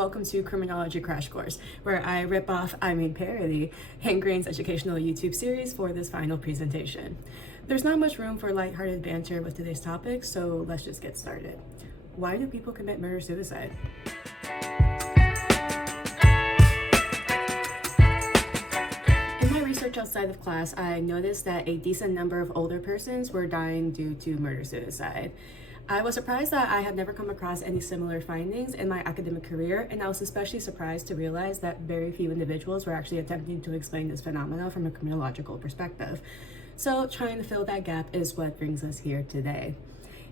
welcome to Criminology Crash Course, where I parody Hank Green's educational YouTube series for this final presentation. There's not much room for lighthearted banter with today's topic, so let's just get started. Why do people commit murder-suicide? In my research outside of class, I noticed that a decent number of older persons were dying due to murder-suicide. I was surprised that I had never come across any similar findings in my academic career, and I was especially surprised to realize that very few individuals were actually attempting to explain this phenomenon from a criminological perspective. So trying to fill that gap is what brings us here today.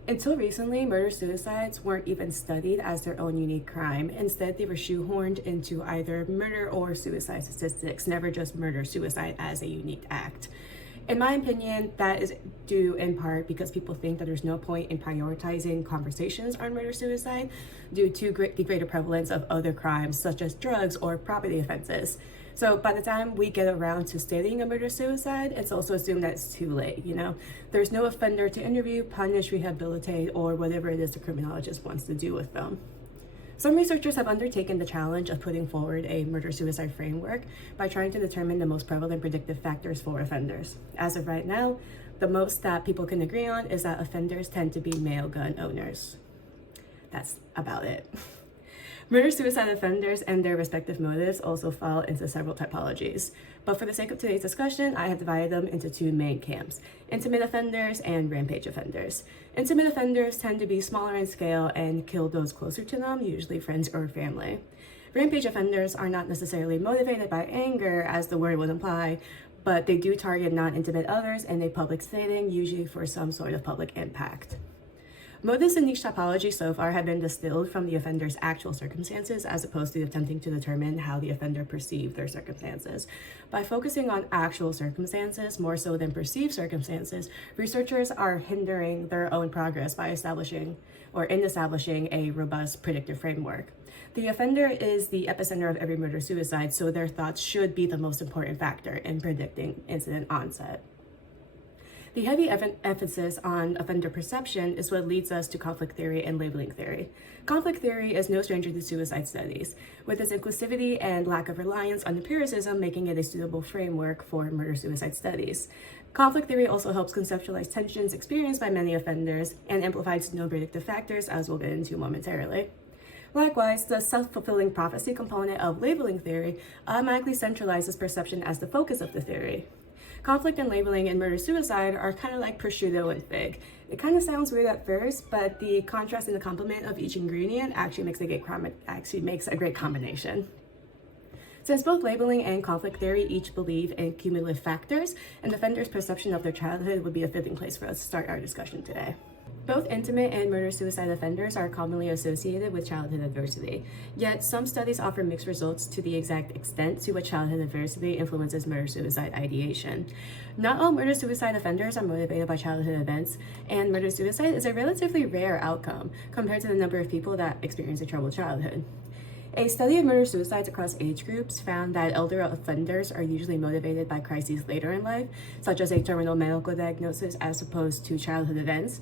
Until recently, murder-suicides weren't even studied as their own unique crime. Instead, they were shoehorned into either murder or suicide statistics, never just murder-suicide as a unique act. In my opinion, that is due in part because people think that there's no point in prioritizing conversations on murder-suicide due to the greater prevalence of other crimes such as drugs or property offenses. So by the time we get around to studying a murder-suicide, it's also assumed that it's too late, There's no offender to interview, punish, rehabilitate, or whatever it is the criminologist wants to do with them. Some researchers have undertaken the challenge of putting forward a murder-suicide framework by trying to determine the most prevalent predictive factors for offenders. As of right now, the most that people can agree on is that offenders tend to be male gun owners. That's about it. Murder-suicide offenders and their respective motives also fall into several typologies. But for the sake of today's discussion, I have divided them into two main camps: intimate offenders and rampage offenders. Intimate offenders tend to be smaller in scale and kill those closer to them, usually friends or family. Rampage offenders are not necessarily motivated by anger, as the word would imply, but they do target non-intimate others in a public setting, usually for some sort of public impact. Motives in each typology so far have been distilled from the offender's actual circumstances as opposed to attempting to determine how the offender perceived their circumstances. By focusing on actual circumstances more so than perceived circumstances, researchers are hindering their own progress by establishing a robust predictive framework. The offender is the epicenter of every murder-suicide, so their thoughts should be the most important factor in predicting incident onset. The heavy emphasis on offender perception is what leads us to conflict theory and labeling theory. Conflict theory is no stranger to suicide studies, with its inclusivity and lack of reliance on empiricism making it a suitable framework for murder-suicide studies. Conflict theory also helps conceptualize tensions experienced by many offenders and amplifies no predictive factors, as we'll get into momentarily. Likewise, the self-fulfilling prophecy component of labeling theory automatically centralizes perception as the focus of the theory. Conflict and labeling and murder-suicide are kind of like prosciutto and fig. It kind of sounds weird at first, but the contrast and the complement of each ingredient actually makes a great combination. Since both labeling and conflict theory each believe in cumulative factors, an offender's perception of their childhood would be a fitting place for us to start our discussion today. Both intimate and murder-suicide offenders are commonly associated with childhood adversity, yet some studies offer mixed results to the exact extent to which childhood adversity influences murder-suicide ideation. Not all murder-suicide offenders are motivated by childhood events, and murder-suicide is a relatively rare outcome compared to the number of people that experience a troubled childhood. A study of murder-suicides across age groups found that elder offenders are usually motivated by crises later in life, such as a terminal medical diagnosis as opposed to childhood events.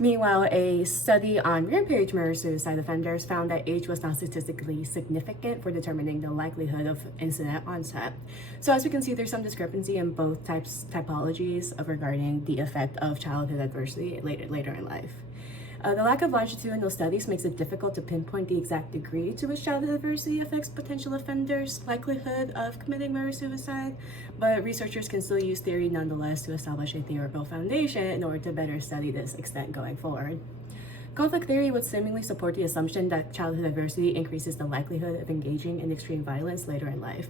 Meanwhile, a study on rampage murder-suicide offenders found that age was not statistically significant for determining the likelihood of incident onset. So as we can see, there's some discrepancy in both typologies regarding the effect of childhood adversity later in life. The lack of longitudinal studies makes it difficult to pinpoint the exact degree to which childhood adversity affects potential offenders' likelihood of committing murder-suicide, but researchers can still use theory nonetheless to establish a theoretical foundation in order to better study this extent going forward. Conflict theory would seemingly support the assumption that childhood adversity increases the likelihood of engaging in extreme violence later in life.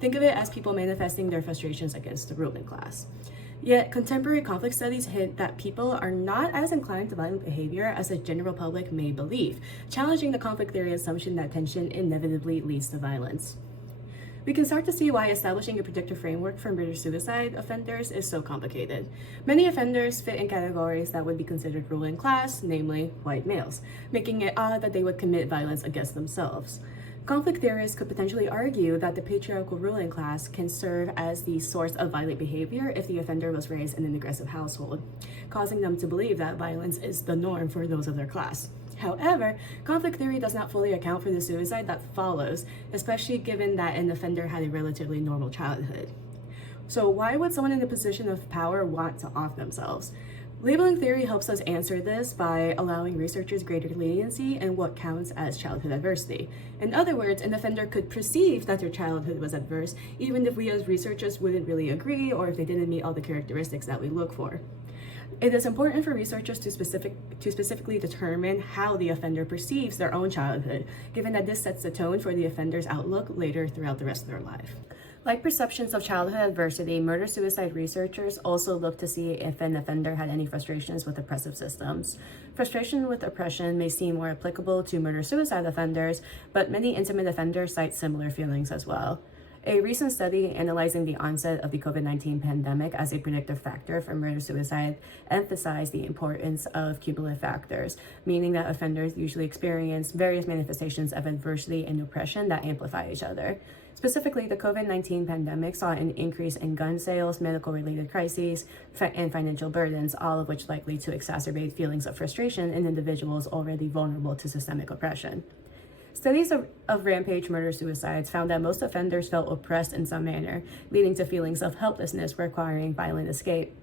Think of it as people manifesting their frustrations against the ruling class. Yet, contemporary conflict studies hint that people are not as inclined to violent behavior as the general public may believe, challenging the conflict theory assumption that tension inevitably leads to violence. We can start to see why establishing a predictive framework for murder-suicide offenders is so complicated. Many offenders fit in categories that would be considered ruling class, namely white males, making it odd that they would commit violence against themselves. Conflict theorists could potentially argue that the patriarchal ruling class can serve as the source of violent behavior if the offender was raised in an aggressive household, causing them to believe that violence is the norm for those of their class. However, conflict theory does not fully account for the suicide that follows, especially given that an offender had a relatively normal childhood. So why would someone in a position of power want to off themselves? Labeling theory helps us answer this by allowing researchers greater leniency in what counts as childhood adversity. In other words, an offender could perceive that their childhood was adverse, even if we as researchers wouldn't really agree or if they didn't meet all the characteristics that we look for. It is important for researchers to specifically determine how the offender perceives their own childhood, given that this sets the tone for the offender's outlook later throughout the rest of their life. Like perceptions of childhood adversity, murder-suicide researchers also look to see if an offender had any frustrations with oppressive systems. Frustration with oppression may seem more applicable to murder-suicide offenders, but many intimate offenders cite similar feelings as well. A recent study analyzing the onset of the COVID-19 pandemic as a predictive factor for murder-suicide emphasized the importance of cumulative factors, meaning that offenders usually experience various manifestations of adversity and oppression that amplify each other. Specifically, the COVID-19 pandemic saw an increase in gun sales, medical-related crises, and financial burdens, all of which likely to exacerbate feelings of frustration in individuals already vulnerable to systemic oppression. Studies of rampage murder-suicides found that most offenders felt oppressed in some manner, leading to feelings of helplessness requiring violent escape.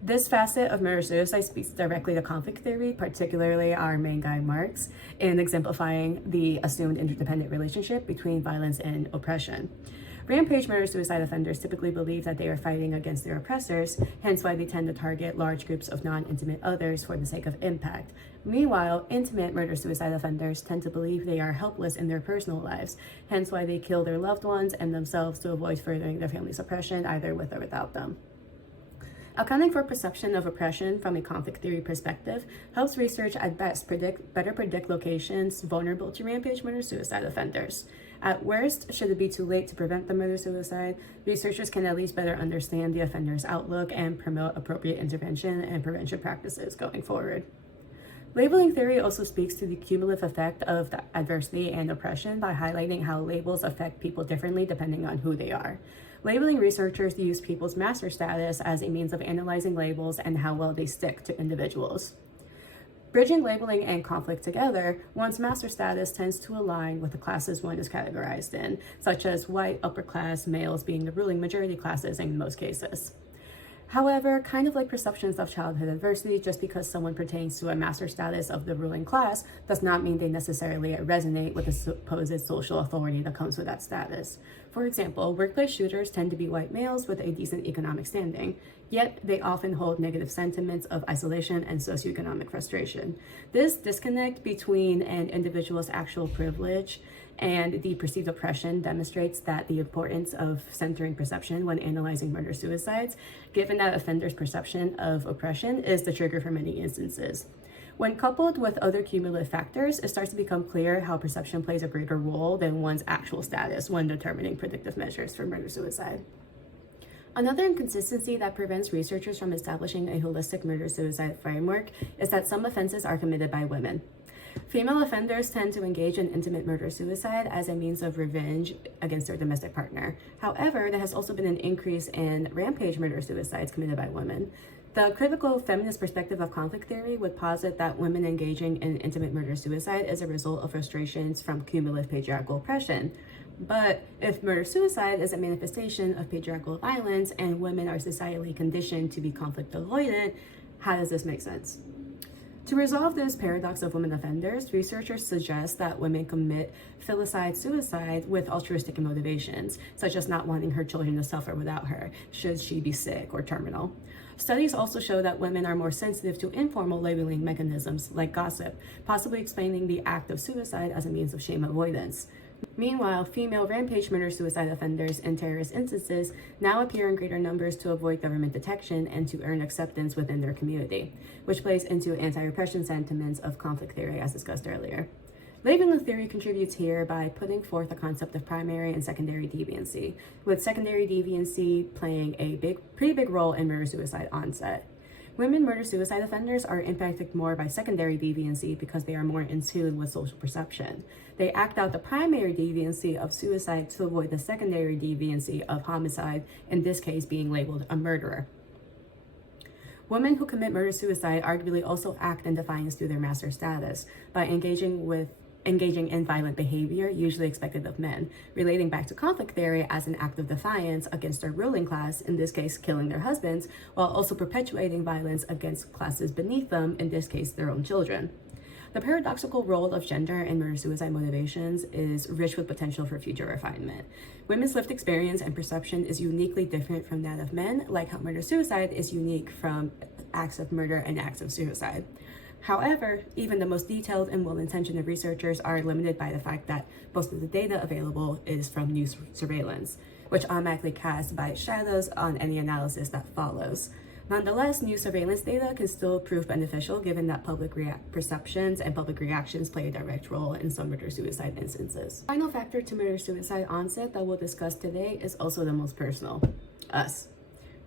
This facet of murder-suicide speaks directly to conflict theory, particularly our main guy Marx, in exemplifying the assumed interdependent relationship between violence and oppression. Rampage murder-suicide offenders typically believe that they are fighting against their oppressors, hence why they tend to target large groups of non-intimate others for the sake of impact. Meanwhile, intimate murder-suicide offenders tend to believe they are helpless in their personal lives, hence why they kill their loved ones and themselves to avoid furthering their family's oppression, either with or without them. Accounting for perception of oppression from a conflict theory perspective helps research at best better predict locations vulnerable to rampage murder-suicide offenders. At worst, should it be too late to prevent the murder-suicide, researchers can at least better understand the offender's outlook and promote appropriate intervention and prevention practices going forward. Labeling theory also speaks to the cumulative effect of the adversity and oppression by highlighting how labels affect people differently depending on who they are. Labeling researchers use people's master status as a means of analyzing labels and how well they stick to individuals. Bridging labeling and conflict together, one's master status tends to align with the classes one is categorized in, such as white, upper class, males being the ruling majority classes in most cases. However, kind of like perceptions of childhood adversity, just because someone pertains to a master status of the ruling class does not mean they necessarily resonate with the supposed social authority that comes with that status. For example, workplace shooters tend to be white males with a decent economic standing, yet they often hold negative sentiments of isolation and socioeconomic frustration. This disconnect between an individual's actual privilege and the perceived oppression demonstrates that the importance of centering perception when analyzing murder-suicides, given that offenders' perception of oppression is the trigger for many instances. When coupled with other cumulative factors, it starts to become clear how perception plays a greater role than one's actual status when determining predictive measures for murder-suicide. Another inconsistency that prevents researchers from establishing a holistic murder-suicide framework is that some offenses are committed by women. Female offenders tend to engage in intimate murder-suicide as a means of revenge against their domestic partner. However, there has also been an increase in rampage murder-suicides committed by women. The critical feminist perspective of conflict theory would posit that women engaging in intimate murder-suicide is a result of frustrations from cumulative patriarchal oppression. But if murder-suicide is a manifestation of patriarchal violence and women are societally conditioned to be conflict avoidant, how does this make sense? To resolve this paradox of women offenders, researchers suggest that women commit filicide suicide with altruistic motivations, such as not wanting her children to suffer without her, should she be sick or terminal. Studies also show that women are more sensitive to informal labeling mechanisms like gossip, possibly explaining the act of suicide as a means of shame avoidance. Meanwhile, female rampage murder-suicide offenders in terrorist instances now appear in greater numbers to avoid government detection and to earn acceptance within their community, which plays into anti-repression sentiments of conflict theory as discussed earlier. Labeling theory contributes here by putting forth the concept of primary and secondary deviancy, with secondary deviancy playing a pretty big role in murder-suicide onset. Women murder-suicide offenders are impacted more by secondary deviancy because they are more in tune with social perception. They act out the primary deviancy of suicide to avoid the secondary deviancy of homicide, in this case being labeled a murderer. Women who commit murder-suicide arguably also act in defiance to their master status by engaging in violent behavior usually expected of men, relating back to conflict theory as an act of defiance against their ruling class, in this case killing their husbands, while also perpetuating violence against classes beneath them, in this case their own children. The paradoxical role of gender in murder-suicide motivations is rich with potential for future refinement. Women's lived experience and perception is uniquely different from that of men, like how murder-suicide is unique from acts of murder and acts of suicide. However, even the most detailed and well-intentioned researchers are limited by the fact that most of the data available is from news surveillance, which automatically casts by shadows on any analysis that follows. Nonetheless, news surveillance data can still prove beneficial given that public perceptions and public reactions play a direct role in some murder-suicide instances. The final factor to murder-suicide onset that we'll discuss today is also the most personal: us.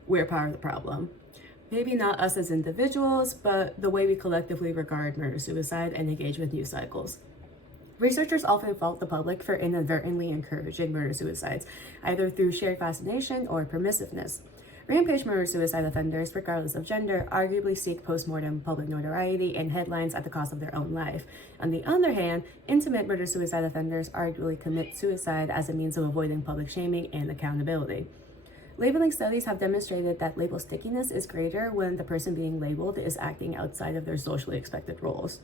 We're part of the problem. Maybe not us as individuals, but the way we collectively regard murder-suicide and engage with news cycles. Researchers often fault the public for inadvertently encouraging murder-suicides, either through shared fascination or permissiveness. Rampage murder-suicide offenders, regardless of gender, arguably seek post-mortem public notoriety and headlines at the cost of their own life. On the other hand, intimate murder-suicide offenders arguably commit suicide as a means of avoiding public shaming and accountability. Labeling studies have demonstrated that label stickiness is greater when the person being labeled is acting outside of their socially expected roles.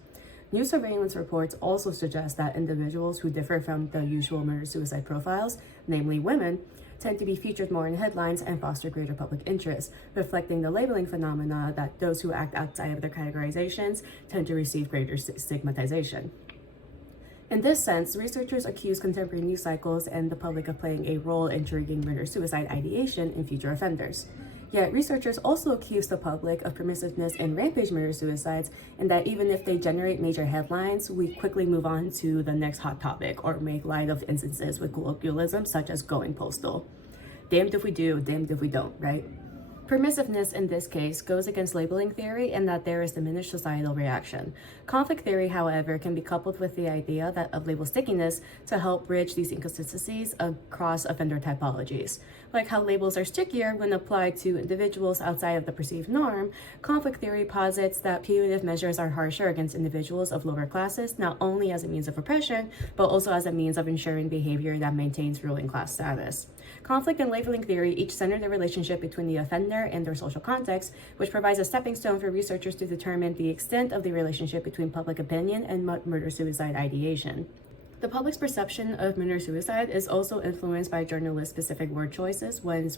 News surveillance reports also suggest that individuals who differ from the usual murder-suicide profiles, namely women, tend to be featured more in headlines and foster greater public interest, reflecting the labeling phenomena that those who act outside of their categorizations tend to receive greater stigmatization. In this sense, researchers accuse contemporary news cycles and the public of playing a role in triggering murder-suicide ideation in future offenders. Yet researchers also accuse the public of permissiveness in rampage murder-suicides, and that even if they generate major headlines, we quickly move on to the next hot topic or make light of instances with colloquialism such as going postal. Damned if we do, damned if we don't, right? Permissiveness in this case goes against labeling theory in that there is diminished societal reaction. Conflict theory, however, can be coupled with the idea of label stickiness to help bridge these inconsistencies across offender typologies. Like how labels are stickier when applied to individuals outside of the perceived norm, conflict theory posits that punitive measures are harsher against individuals of lower classes, not only as a means of oppression, but also as a means of ensuring behavior that maintains ruling class status. Conflict and labeling theory each center the relationship between the offender and their social context, which provides a stepping stone for researchers to determine the extent of the relationship between public opinion and murder-suicide ideation. The public's perception of murder-suicide is also influenced by journalist-specific word choices when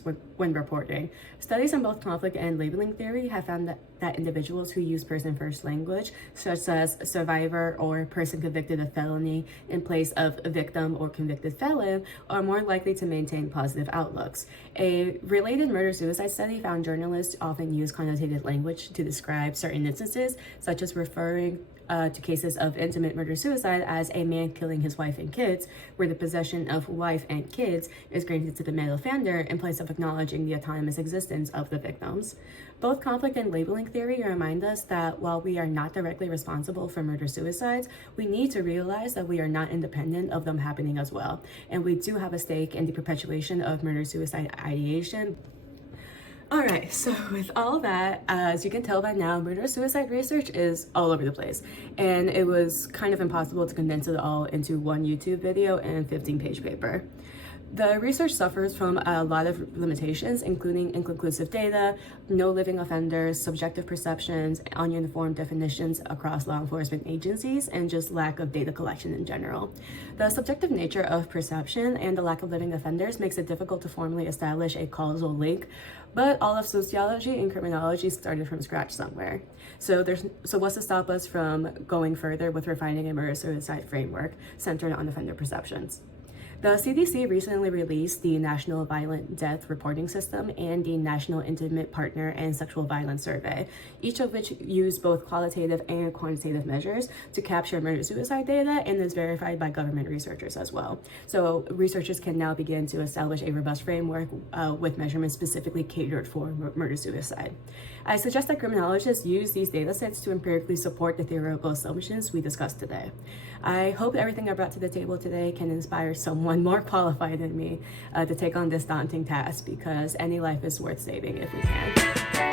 reporting. Studies on both conflict and labeling theory have found that individuals who use person-first language, such as survivor or person convicted of felony in place of victim or convicted felon, are more likely to maintain positive outlooks. A related murder-suicide study found journalists often use connotative language to describe certain instances, such as referring to cases of intimate murder-suicide as a man killing his wife and kids, where the possession of wife and kids is granted to the male offender in place of acknowledging the autonomous existence of the victims. Both conflict and labeling theory remind us that while we are not directly responsible for murder-suicides, we need to realize that we are not independent of them happening as well, and we do have a stake in the perpetuation of murder-suicide ideation. Alright, so with all that, as you can tell by now, murder-suicide research is all over the place, and it was kind of impossible to condense it all into one YouTube video and 15-page paper. The research suffers from a lot of limitations, including inconclusive data, no living offenders, subjective perceptions, ununiform definitions across law enforcement agencies, and just lack of data collection in general. The subjective nature of perception and the lack of living offenders makes it difficult to formally establish a causal link, but all of sociology and criminology started from scratch somewhere. So what's to stop us from going further with refining a murder-suicide framework centered on offender perceptions? The CDC recently released the National Violent Death Reporting System and the National Intimate Partner and Sexual Violence Survey, each of which use both qualitative and quantitative measures to capture murder-suicide data and is verified by government researchers as well. So researchers can now begin to establish a robust framework with measurements specifically catered for murder-suicide. I suggest that criminologists use these data sets to empirically support the theoretical assumptions we discussed today. I hope everything I brought to the table today can inspire someone more qualified than me to take on this daunting task, because any life is worth saving if we can.